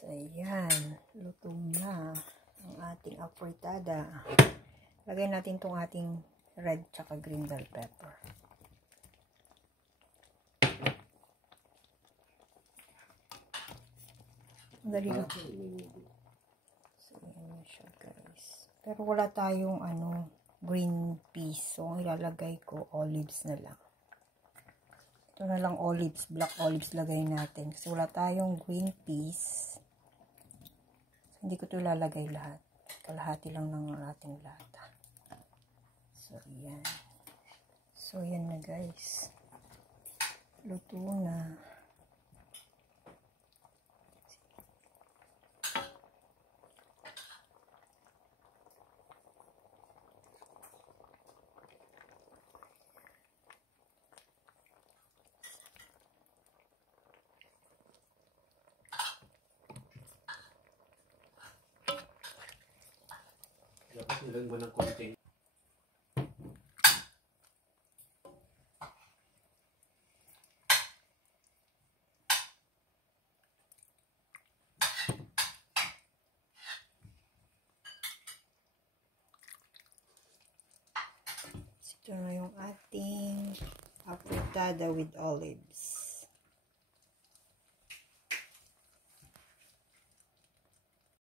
So, ayan. Luto na ang ating afritada. Lagay natin itong ating red tsaka green bell pepper. Dali lang. So, ayan siya guys. Pero wala tayong green peas. So, ang ilalagay ko, olives na lang. Ito na lang olives, black olives lagay natin. Kasi wala tayong green peas. Hindi ko ito ilalagay lahat. Kalahati lang ng ating lata. So, yan. So, yan na guys. Luto na. Dapat nilang mo ng konting. Ito na yung ating afritada with olives.